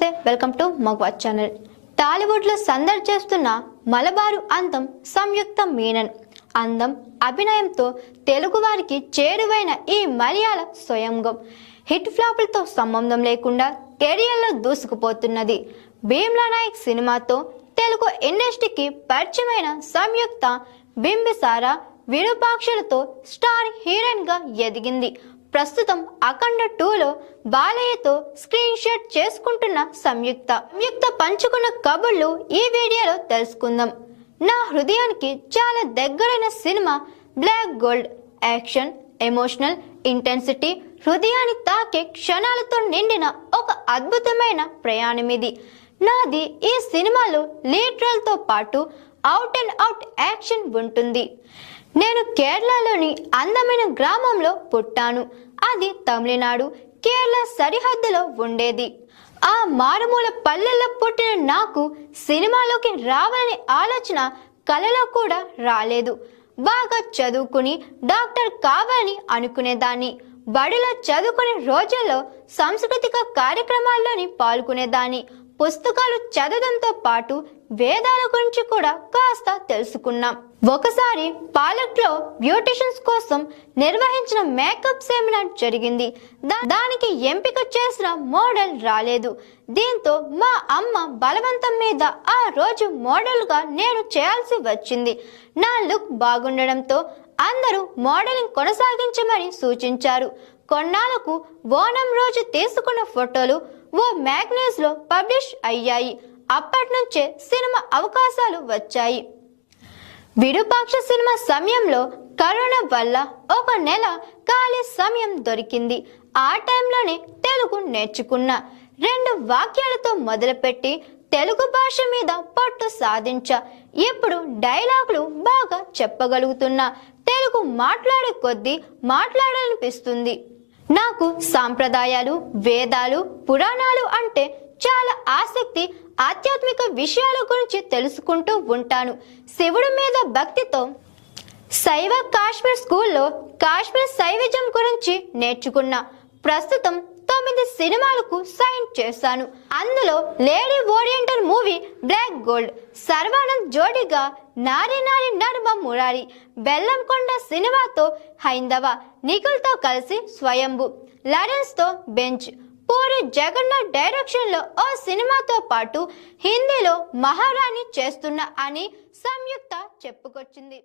Welcome to మగవాజ్ channel టాలీవుడ్లో సందడి చేస్తున్న మలబారు అందం సంయుక్త మీనన్. అందం అభినయంతో తెలుగు వారికి చేరువైన ఈ మలయాళ స్వయంగం. హిట్ ఫ్లాపులతో సంబంధం లేకుండా కెరియర్లో దూసుకుపోతున్నది. భీమ్లా నాయక్ సినిమాతో తెలుగు ఇండస్ట్రీకి పరిచయమైన సంయుక్త బింబిసారా విరూపాక్షలతో స్టార్ హీరోయిన్గా ఎదిగింది. ప్రస్తుతం అఖండ టూలో బాలయ్యతో స్క్రీన్ షాట్ చేసుకుంటున్న సంయుక్త. సంయుక్త పంచుకున్న కబుర్లు ఈ వీడియోలో తెలుసుకుందాం. నా హృదయానికి చాలా దగ్గరైన cinema black gold. Action emotional intensity హృదయాన్ని తాకే క్షణాలతో నిండిన ఒక అద్భుతమైన ప్రయాణం ఇది నాది ఈ సినిమాలో లీడ్ రోల్తో పాటు అవుట్ అండ్ అవుట్ యాక్షన్ ఉంటుంది. నేను కేరళలోని అందమైన గ్రామంలో పుట్టాను. అది తమిళనాడు. కేరళ సరిహద్దులో ఉండేది. ఆ మారుమూల పల్లెల్లో పుట్టిన నాకు సినిమాలోకి రావాలనే ఆలోచన కలలో కూడా రాలేదు. బాగా చదువుకుని డాక్టర్ కావాలని అనుకునేదాన్ని. బడిలో చదువుకునే రోజుల్లో సాంస్కృతిక కార్యక్రమాల్లోని పాల్గొనేదాన్ని. పుస్తకాలు చదవడంతో పాటు వేదాల గురించి కూడా కాస్త తెలుసుకున్నాం. ఒకసారి పాలక్లో బ్యూటిషియన్స్ కోసం నిర్వహించిన మేకప్ సెమినార్ జరిగింది. దానికి ఎంపిక చేసిన మోడల్ రాలేదు. దీంతో మా అమ్మ బలవంతం మీద ఆ రోజు మోడల్గా నేను చేయాల్సి వచ్చింది. నా లుక్ బాగుండడంతో అందరూ మోడలింగ్ కొనసాగించమని సూచించారు. కొన్నాళ్ళకు ఓనం రోజు తీసుకున్న ఫోటోలు ఓ మ్యాగ్నైజ్లో పబ్లిష్ అయ్యాయి. అప్పటి నుంచే సినిమా అవకాశాలు వచ్చాయి. విరూపాక్ష సినిమా సమయంలో కరోనా వల్ల ఒక నెల ఖాళీ సమయం దొరికింది. ఆ టైంలోనే తెలుగు నేర్చుకున్నా రెండు వాక్యాలతో మొదలుపెట్టి తెలుగు భాష మీద పట్టు సాధించా. ఇప్పుడు డైలాగులు బాగా చెప్పగలుగుతున్నా. తెలుగు మాట్లాడే కొద్దీ మాట్లాడాలనిపిస్తుంది. నాకు సాంప్రదాయాలు వేదాలు పురాణాలు అంటే చాలా ఆసక్తి ఆధ్యాత్మిక విషయాల గురించి తెలుసుకుంటూ ఉంటాను. శివుడి మీద భక్తితో శైవ కాశ్మీర్ స్కూల్లో కాశ్మీర్ శైవిజం గురించి నేర్చుకున్నా. ప్రస్తుతం తొమ్మిది సినిమాలకు సైన్ చేశాను. అందులో lady oriental movie black gold Sharwanand జోడిగా నారి నారి నడుమ మురారి బెల్లంకొండ సినిమాతో హైందవ నిఖిల్తో కలిసి స్వయంభు లరెన్స్తో బెంచ్ పూరి జగన్నాథ్ డైరెక్షన్లో ఓ సినిమాతో పాటు హిందీలో మహారాణి చేస్తున్న అని సంయుక్త చెప్పుకొచ్చింది.